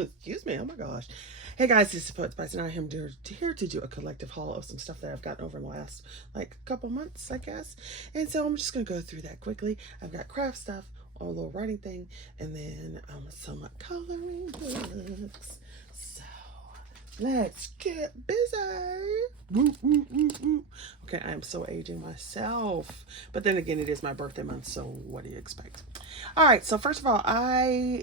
Excuse me. Oh my gosh. Hey guys, this is Poet Spice, and I am here to do a collective haul of some stuff that I've gotten over in the last like couple months, I guess. And so I'm just gonna go through that quickly. I've got craft stuff, a little writing thing, and then some coloring books. So let's get busy. Woo, woo, woo, woo. Okay, I am so aging myself, but then again, it is my birthday month, so what do you expect? All right, so first of all,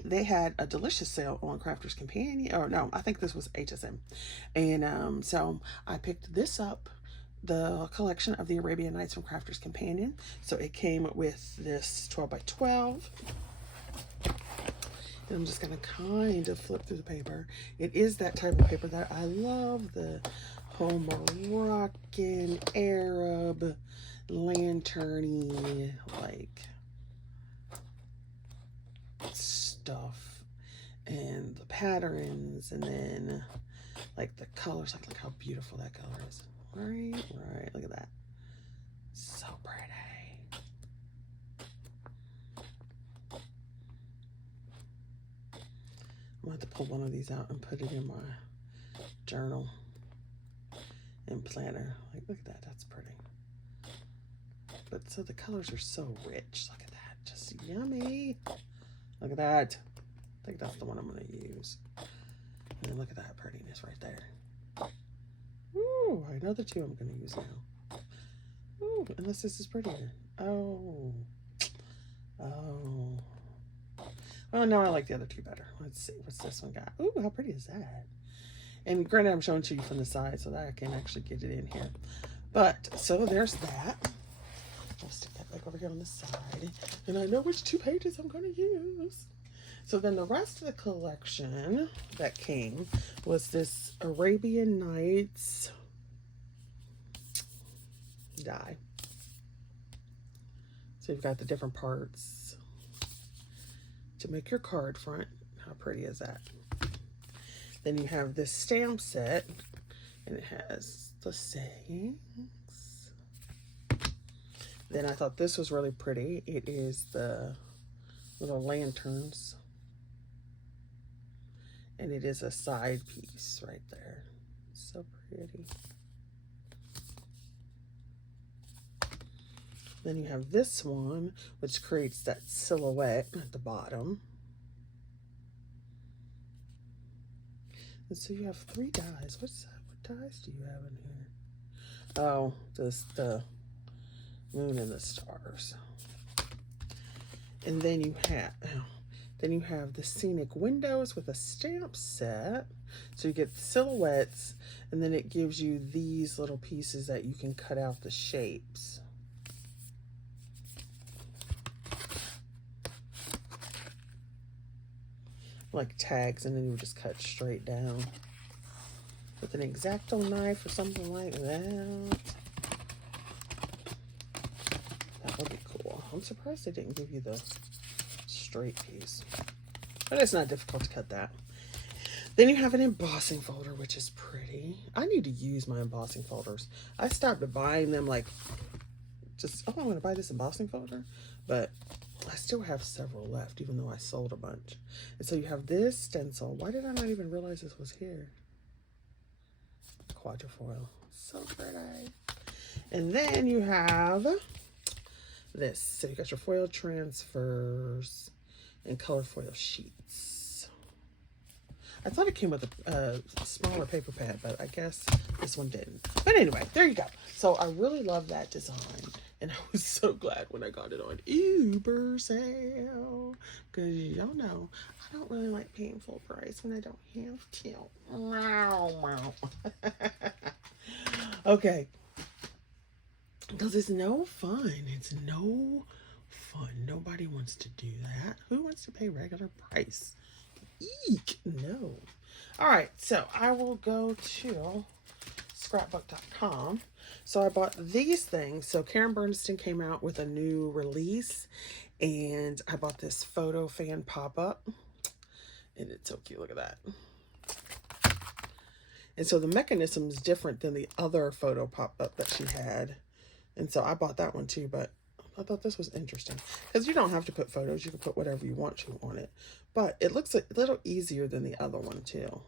they had a delicious sale on Crafter's Companion, or no, I think this was HSN, and so I picked this up, the collection of the Arabian Nights from Crafter's Companion. So it came with this 12 by 12. And I'm just gonna kind of flip through the paper. It is that type of paper that I love, the whole Moroccan Arab lanterny like stuff, and the patterns, and then like the colors. Like, look how beautiful that color is. Right, look at that, so pretty. I'm going to have to pull one of these out and put it in my journal and planner. Like, look at that, that's pretty. But so the colors are so rich. Look at that, just yummy. Look at that. I think that's the one I'm going to use. And then look at that prettiness right there. Ooh, I know the two I'm going to use now. Ooh, unless this is prettier. Oh. Well, no, I like the other two better. Let's see, what's this one got? Ooh, how pretty is that? And granted, I'm showing to you from the side so that I can actually get it in here. But, so there's that. I'll stick that back over here on the side. And I know which 2 pages I'm going to use. So then the rest of the collection that came was this Arabian Nights die. So you've got the different parts to make your card front. How pretty is that? Then you have this stamp set, and it has the sayings. Then I thought this was really pretty. It is the little lanterns, and it is a side piece right there. So pretty. Then you have this one, which creates that silhouette at the bottom. And so you have 3 dies. What's that? What dies do you have in here? Oh, just the moon and the stars. And then you have the scenic windows with a stamp set. So you get silhouettes, and then it gives you these little pieces that you can cut out the shapes. Like tags, and then you would just cut straight down with an X-Acto knife or something like that. That would be cool. I'm surprised they didn't give you the straight piece, but it's not difficult to cut that. Then you have an embossing folder, which is pretty. I need to use my embossing folders. I stopped buying them, like, just, oh, I'm going to buy this embossing folder, but I still have several left, even though I sold a bunch. And so you have this stencil. Why did I not even realize this was here? Quadrifoil. So pretty. And then you have this. So you got your foil transfers and color foil sheets. I thought it came with a smaller paper pad, but I guess this one didn't. But anyway, there you go. So I really love that design. And I was so glad when I got it on Uber sale. Because y'all know, I don't really like paying full price when I don't have to. Okay. Because it's no fun. It's no fun. Nobody wants to do that. Who wants to pay regular price? Eek. No. All right. So I will go to scrapbook.com. So I bought these things. So Karen Bernstein came out with a new release, and I bought this photo fan pop-up, and it's so cute. Look at that. And so the mechanism is different than the other photo pop-up that she had, and so I bought that one too. But I thought this was interesting because you don't have to put photos. You can put whatever you want to on it, but it looks a little easier than the other one too.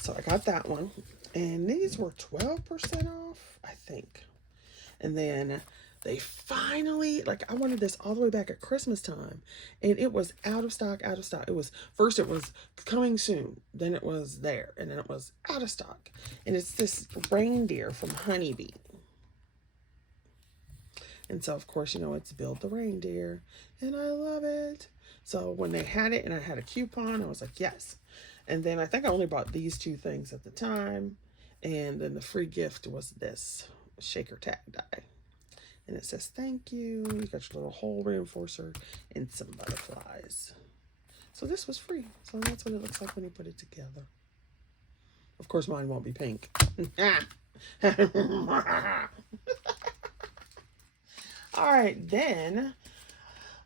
So I got that one, and these were 12% off, I think. And then they finally, like, I wanted this all the way back at Christmas time, and it was out of stock, out of stock. It was, first it was coming soon, then it was there, and then it was out of stock. And it's this reindeer from Honeybee. And so, of course, you know, it's Build the Reindeer, and I love it. So when they had it and I had a coupon, I was like, yes. And then I think I only bought these two things at the time. And then the free gift was this shaker tag die. And it says, thank you. You got your little hole reinforcer and some butterflies. So this was free. So that's what it looks like when you put it together. Of course, mine won't be pink. All right, then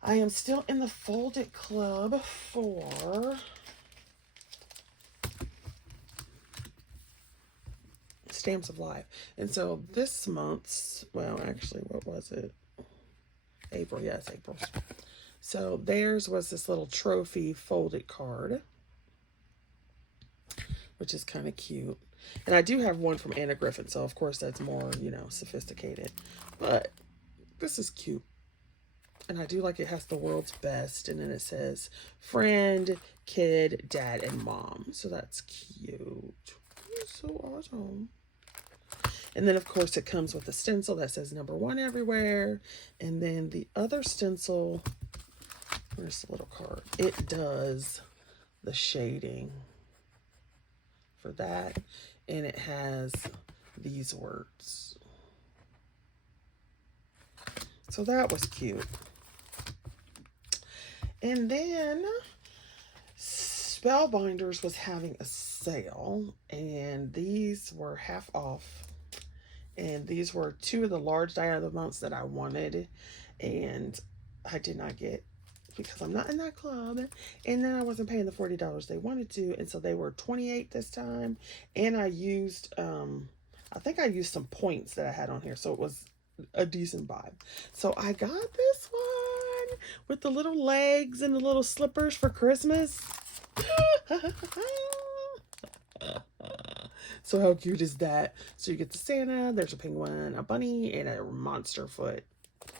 I am still in the Fold It Club for Stamps of Life. And so this month's, well, actually, what was it? April, yes, April. So theirs was this little trophy folded card, which is kind of cute. And I do have one from Anna Griffin, so of course that's more, you know, sophisticated. But this is cute. And I do like it has the world's best, and then it says friend, kid, dad, and mom. So that's cute. So awesome. And then, of course, it comes with a stencil that says #1 everywhere. And then the other stencil, where's the little card? It does the shading for that. And it has these words. So that was cute. And then Spellbinders was having a sale, and these were half off. And these were 2 of the large diameter amounts that I wanted, and I did not get because I'm not in that club. And then I wasn't paying the $40 they wanted to, and so they were $28 this time. And I used, I think I used some points that I had on here, so it was a decent buy. So I got this one with the little legs and the little slippers for Christmas. So how cute is that? So you get the Santa, there's a penguin, a bunny, and a monster foot,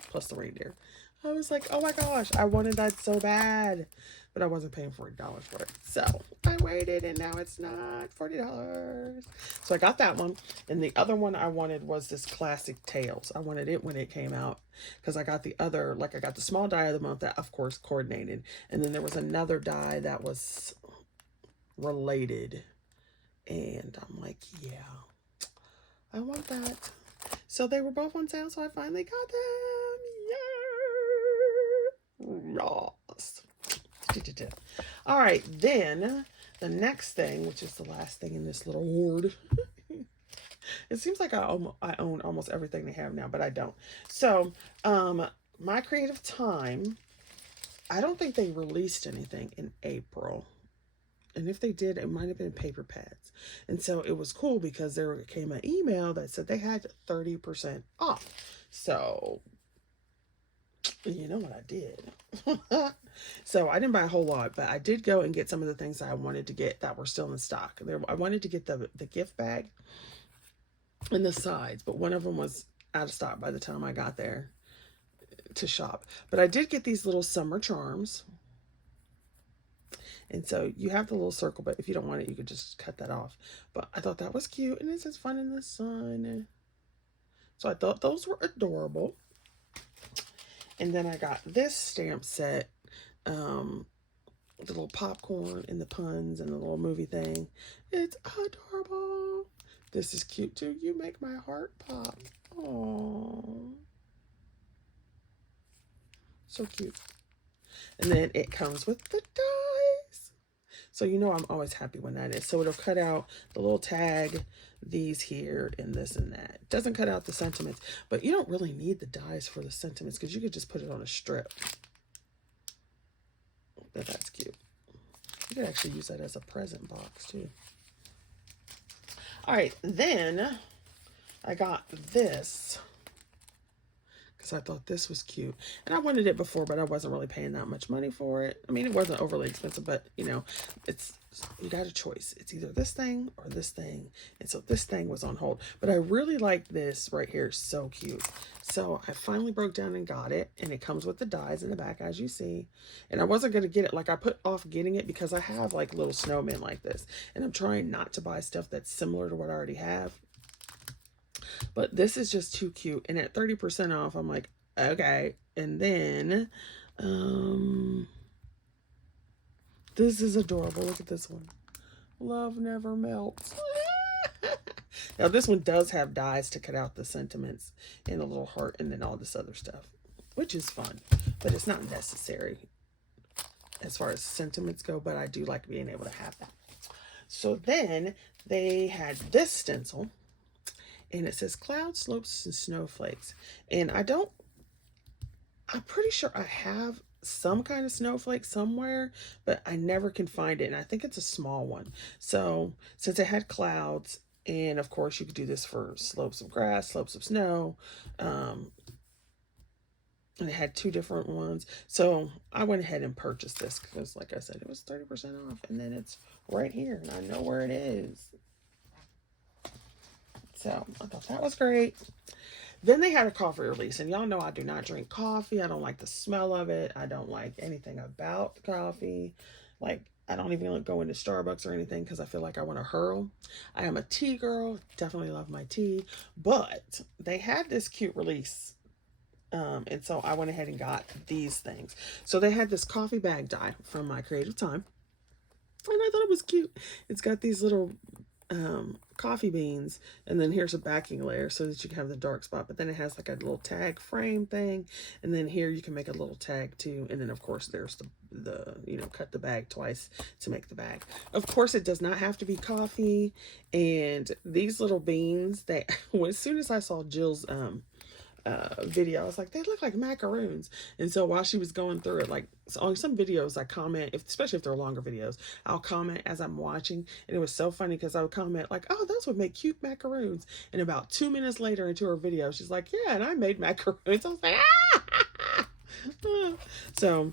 plus the reindeer. I was like, oh my gosh, I wanted that so bad, but I wasn't paying $40 for it. So I waited, and now it's not $40. So I got that one. And the other one I wanted was this classic Tails. I wanted it when it came out because I got the other, like I got the small die of the month that, of course, coordinated. And then there was another die that was related. And I'm like, yeah, I want that. So they were both on sale, so I finally got them. Yeah. Yes. All right, then the next thing, which is the last thing in this little hoard. It seems like I own almost everything they have now, but I don't. So, My Creative Time, I don't think they released anything in April. And if they did, it might have been paper pads. And so it was cool because there came an email that said they had 30% off. So, you know what I did. So I didn't buy a whole lot, but I did go and get some of the things I wanted to get that were still in stock. I wanted to get the gift bag and the sides, but one of them was out of stock by the time I got there to shop. But I did get these little summer charms. And so you have the little circle, but if you don't want it, you could just cut that off. But I thought that was cute, and it says fun in the sun. So I thought those were adorable. And then I got this stamp set, the little popcorn and the puns and the little movie thing. It's adorable. This is cute too. You make my heart pop. Aww. So cute. And then it comes with the dies. So you know I'm always happy when that is. So it'll cut out the little tag, these here, and this and that. It doesn't cut out the sentiments, but you don't really need the dies for the sentiments because you could just put it on a strip. But that's cute. You could actually use that as a present box too. All right, then I got this because I thought this was cute. And I wanted it before, but I wasn't really paying that much money for it. I mean, it wasn't overly expensive, but you know, you got a choice. It's either this thing or this thing. And so this thing was on hold. But I really like this right here. It's so cute. So I finally broke down and got it. And it comes with the dies in the back, as you see. And I wasn't going to get it. Like, I put off getting it because I have like little snowmen like this. And I'm trying not to buy stuff that's similar to what I already have. But this is just too cute. And at 30% off, I'm like, okay. And then, this is adorable. Look at this one. Love never melts. Now, this one does have dies to cut out the sentiments and a little heart and then all this other stuff, which is fun. But it's not necessary as far as sentiments go, but I do like being able to have that. So then they had this stencil, and it says cloud slopes and snowflakes. And I'm pretty sure I have some kind of snowflake somewhere, but I never can find it. And I think it's a small one. So since it had clouds, and of course you could do this for slopes of grass, slopes of snow, and it had 2 different ones. So I went ahead and purchased this because, like I said, it was 30% off, and then it's right here and I know where it is. So I thought that was great. Then they had a coffee release, and y'all know I do not drink coffee. I don't like the smell of it. I don't like anything about the coffee. Like, I don't even go into Starbucks or anything because I feel like I want to hurl. I am a tea girl. Definitely love my tea. But they had this cute release. And so I went ahead and got these things. So they had this coffee bag die from My Creative Time. And I thought it was cute. It's got these little coffee beans, and then here's a backing layer so that you can have the dark spot, but then it has like a little tag frame thing, and then here you can make a little tag too, and then of course there's the you know, cut the bag twice to make the bag. Of course it does not have to be coffee. And these little beans, they as soon as I saw Jill's video, I was like, they look like macaroons. And so while she was going through it, like, so on some videos I comment, especially if they're longer videos, I'll comment as I'm watching. And it was so funny because I would comment like, oh, those would make cute macaroons. And about 2 minutes later into her video, she's like, yeah, and I made macaroons. I was like, ah! So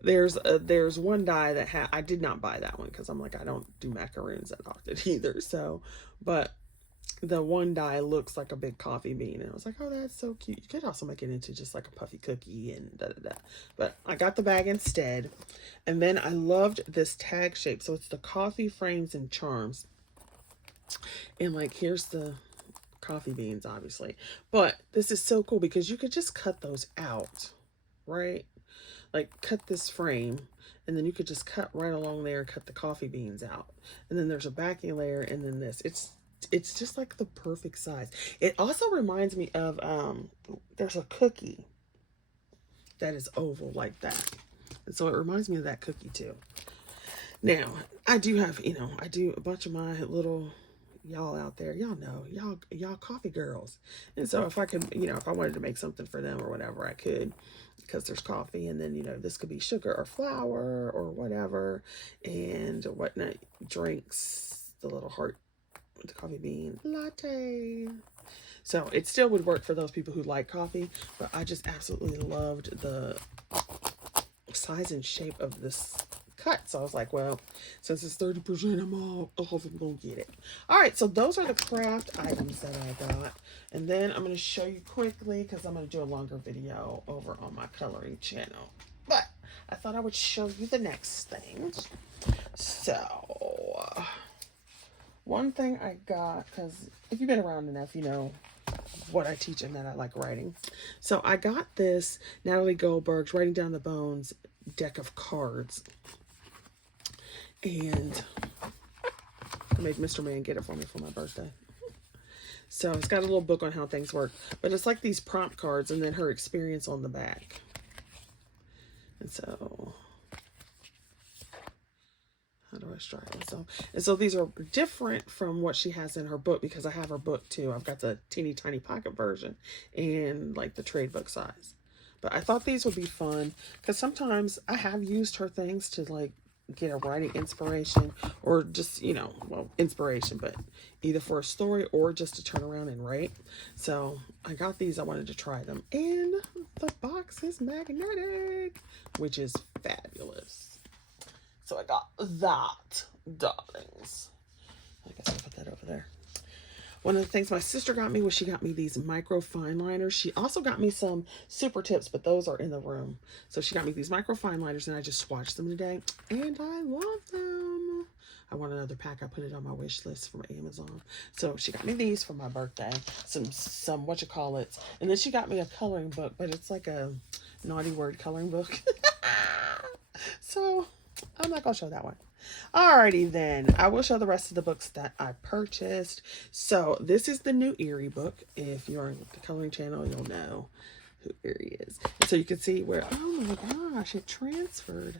there's one die that I did not buy that one because I'm like, I don't do macaroons that often either. So, but the one die looks like a big coffee bean, and I was like, oh, that's so cute. You could also make it into just like a puffy cookie and da-da-da. But I got the bag instead. And then I loved this tag shape. So it's the coffee frames and charms. And like, here's the coffee beans, obviously. But this is so cool because you could just cut those out, right? Like, cut this frame, and then you could just cut right along there and cut the coffee beans out. And then there's a backing layer, and then this. It's just like the perfect size. It also reminds me of, there's a cookie that is oval like that. And so it reminds me of that cookie too. Now, I do have, you know, I do a bunch of my little, y'all out there, y'all know, y'all coffee girls. And so if I could, you know, if I wanted to make something for them or whatever, I could, because there's coffee, and then, you know, this could be sugar or flour or whatever, and whatnot, drinks, the little heart, the coffee bean latte. So it still would work for those people who like coffee, but I just absolutely loved the size and shape of this cut. So I was like, well, since it's 30%, I'm gonna get it. All right, so those are the craft items that I got. And then I'm going to show you quickly, because I'm going to do a longer video over on my coloring channel. But I thought I would show you the next thing. So one thing I got, because if you've been around enough, you know what I teach and that I like writing. So I got this Natalie Goldberg's Writing Down the Bones deck of cards. And I made Mr. Man get it for me for my birthday. So it's got a little book on how things work. But it's like these prompt cards and then her experience on the back. And so, how do I strike myself? And so these are different from what she has in her book, because I have her book too. I've got the teeny tiny pocket version and like the trade book size. But I thought these would be fun because sometimes I have used her things to like get a writing inspiration, or just, you know, well, inspiration, but either for a story or just to turn around and write. So I got these. I wanted to try them. And the box is magnetic, which is fabulous. So I got that, darlings. I guess I'll put that over there. One of the things my sister got me was she got me these micro fine liners. She also got me some super tips, but those are in the room. So she got me these micro fine liners, and I just swatched them today, and I love them. I want another pack. I put it on my wish list from Amazon. So she got me these for my birthday. Some whatchamacallits. And then she got me a coloring book, but it's like a naughty word coloring book. So I'm not going to show that one. Alrighty then, I will show the rest of the books that I purchased. So this is the new Erie book. If you're on the coloring channel, you'll know who Erie is. And so you can see where, oh my gosh, it transferred.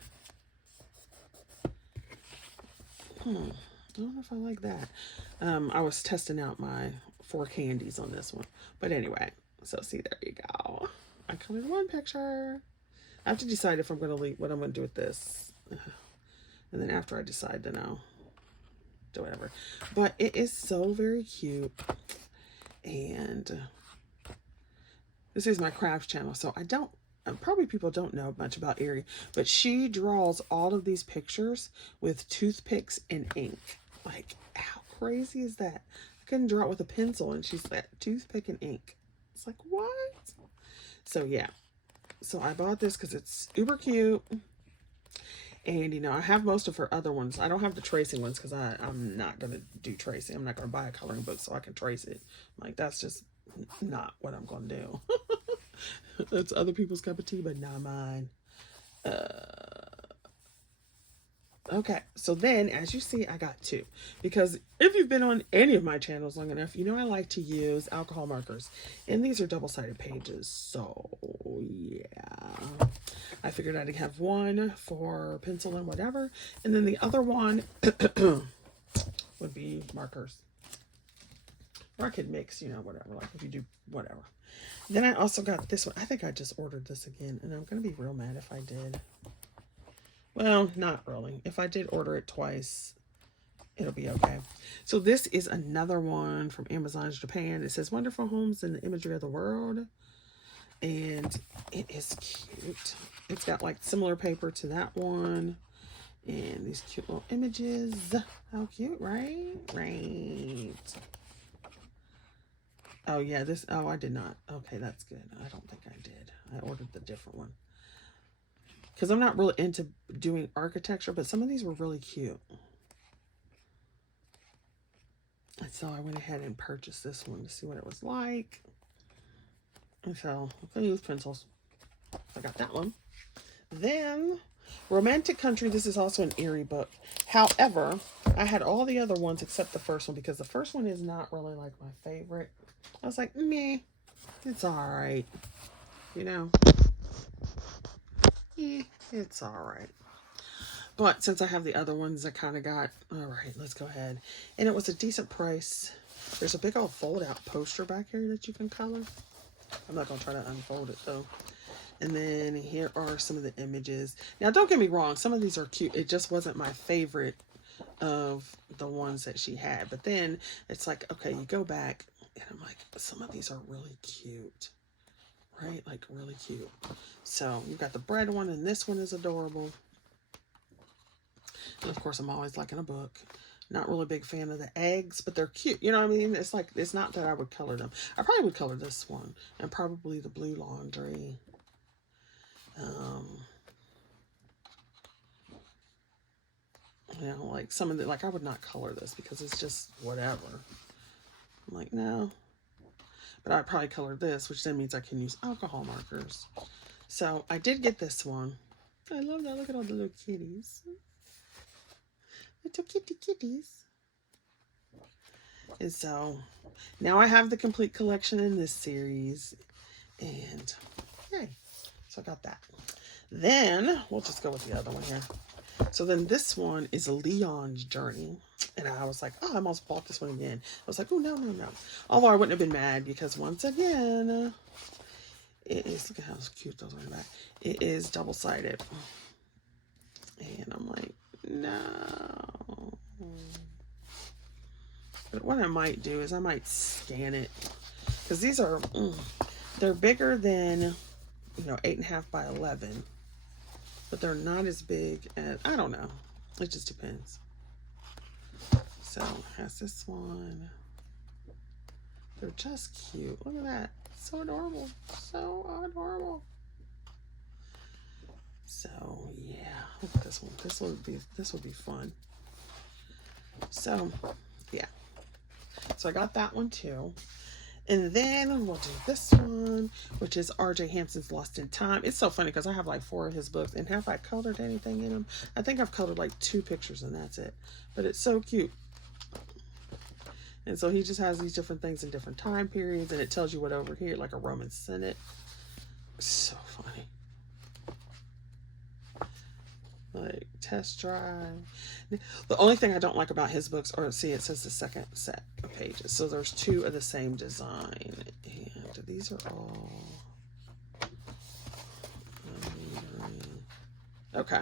I don't know if I like that. I was testing out my 4 candies on this one. But anyway, so see, there you go. I colored one picture. I have to decide if I'm going to leave, what I'm going to do with this. And then after I decide, then I'll do whatever. But it is so very cute. And this is my craft channel. So I don't, probably people don't know much about Erie. But she draws all of these pictures with toothpicks and ink. Like, how crazy is that? I couldn't draw it with a pencil. And she's like, toothpick and ink. It's like, what? So yeah. So I bought this because it's uber cute. And, you know, I have most of her other ones. I don't have the tracing ones because I'm not going to do tracing. I'm not going to buy a coloring book so I can trace it. Like, that's just not what I'm going to do. That's other people's cup of tea, but not mine. Okay, so then, as you see, I got 2. Because if you've been on any of my channels long enough, you know I like to use alcohol markers. And these are double-sided pages, so yeah. I figured I'd have one for pencil and whatever. And then the other one would be markers. Or I could mix, you know, whatever, like if you do whatever. Then I also got this one. I think I just ordered this again, and I'm going to be real mad if I did. Well, not really. If I did order it twice, it'll be okay. So this is another one from Amazon Japan. It says Wonderful Homes in the Imagery of the World. And it is cute. It's got like similar paper to that one. And these cute little images. How cute, right? Right. Oh, yeah. This. Oh, I did not. Okay, that's good. I don't think I did. I ordered the different one. Because I'm not really into doing architecture, but some of these were really cute. And so I went ahead and purchased this one to see what it was like. And so I'm going to use pencils. I got that one. Then Romantic Country. This is also an Erie book. However, I had all the other ones except the first one because the first one is not really like my favorite. I was like, meh, it's all right. You know? It's all right. But since I have the other ones, I kind of got, all right, let's go ahead. And it was a decent price. There's a big old fold out poster back here that you can color. I'm not going to try to unfold it though. And then here are some of the images. Now, don't get me wrong. Some of these are cute. It just wasn't my favorite of the ones that she had. But then it's like, okay, you go back and I'm like, some of these are really cute. Right? Like really cute. So you've got the bread one, and this one is adorable. And of course, I'm always liking a book. Not really a big fan of the eggs, but they're cute. You know what I mean? It's like, it's not that I would color them. I probably would color this one and probably the blue laundry. You know, like some of the, like I would not color this because it's just whatever. I'm like, no. But I'd probably color this, which then means I can use alcohol markers. So I did get this one. I love that. Look at all the little kitties. Little kitty kitties. And so now I have the complete collection in this series. And yay. So I got that. Then we'll just go with the other one here. So then this one is Leon's Journey. And I was like, oh, I almost bought this one again. I was like, oh, no, no, no. Although I wouldn't have been mad because once again, it is, look at how cute those are in the back. It is double-sided. And I'm like, know. But what I might do is I might scan it. Because these are, they're bigger than, 8.5 by 11. But they're not as big as, I don't know. It just depends. So, has this one. They're just cute. Look at that. So adorable. So adorable. So, yeah. Look at this one. This would be fun. So, yeah. So I got that one too. And then we'll do this one, which is R.J. Hampson's Lost in Time. It's so funny because I have like 4 of his books. And have I colored anything in them? I think I've colored like 2 pictures and that's it. But it's so cute. And so he just has these different things in different time periods. And it tells you what over here, like a Roman Senate. So funny. Like test drive. The only thing I don't like about his books, or see, it says the second set of pages. So there's 2 of the same design. And these are all. Okay.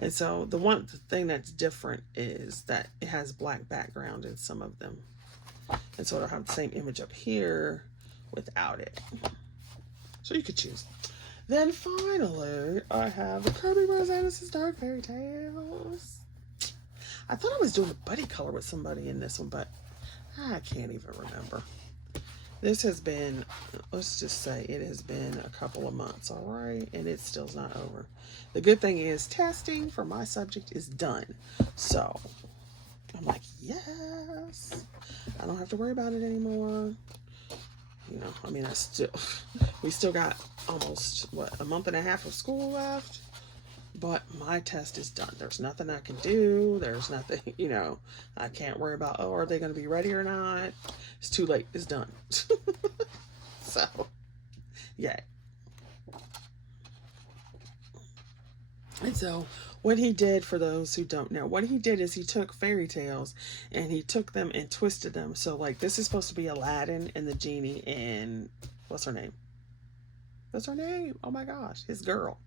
And so the thing that's different is that it has black background in some of them. And so it'll have the same image up here without it. So you could choose. Then finally, I have the Kirby Rosanna's Dark Fairy Tales. I thought I was doing a buddy color with somebody in this one, but I can't even remember. This has been, let's just say it has been a couple of months, all right? And it still's not over. The good thing is testing for my subject is done. So I'm like, yes, I don't have to worry about it anymore. I mean, we still got almost, a month and a half of school left, but my test is done. There's nothing I can do. There's nothing, I can't worry about, oh, are they going to be ready or not? It's too late. It's done. So, yay. And so what he did, for those who don't know, what he did is he took fairy tales and he took them and twisted them. So like this is supposed to be Aladdin and the genie and what's her name? What's her name? Oh my gosh, his girl.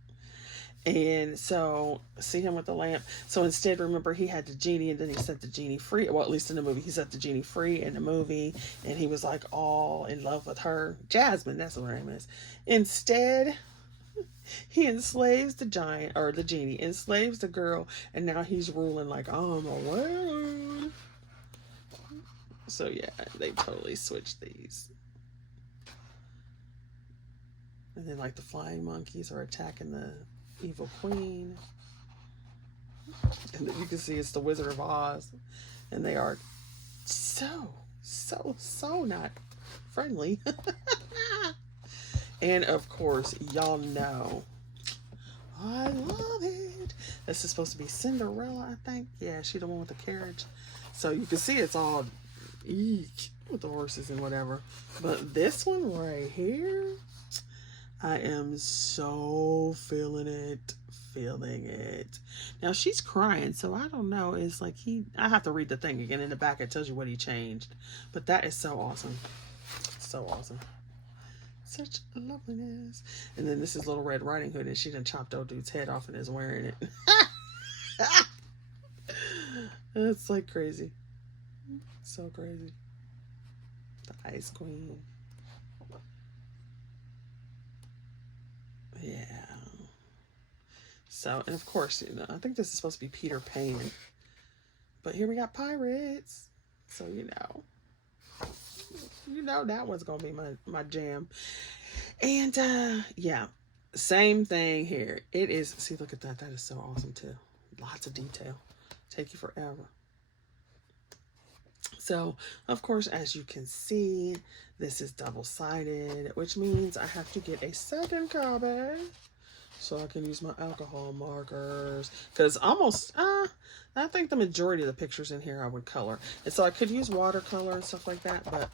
And so see him with the lamp. So instead, remember, he had the genie and then he set the genie free. Well, at least in the movie, he set the genie free in the movie. And he was like all in love with her. Jasmine, that's what her name is. Instead, he enslaves the giant, or the genie, enslaves the girl, and now he's ruling like, I'm a lord. So yeah, they totally switched these. And then like the flying monkeys are attacking the evil queen. And you can see it's the Wizard of Oz. And they are so not friendly. And of course, y'all know, I love it. This is supposed to be Cinderella, I think. Yeah, she's the one with the carriage. So you can see it's all eek with the horses and whatever. But this one right here, I am so feeling it. Now she's crying, so I don't know. It's like I have to read the thing again. In the back, it tells you what he changed. But that is so awesome. So awesome. Such loveliness. And then this is Little Red Riding Hood, and she done chopped old dude's head off and is wearing it. That's like crazy. So crazy. The Ice Queen. Yeah. So, and of course, I think this is supposed to be Peter Pan. But here we got pirates. So, that one's gonna be my jam. And yeah, same thing here. It is, see, look at that. That is so awesome too. Lots of detail. Take you forever. So of course, as you can see, this is double-sided, which means I have to get a second copy so I can use my alcohol markers, because almost I think the majority of the pictures in here I would color, and so I could use watercolor and stuff like that, but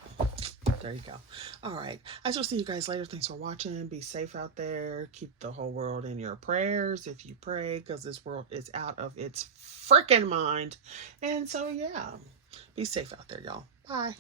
there you go. All right, I shall see you guys later. Thanks for watching. Be safe out there. Keep the whole world in your prayers if you pray, because this world is out of its freaking mind. And so yeah, be safe out there, y'all. Bye.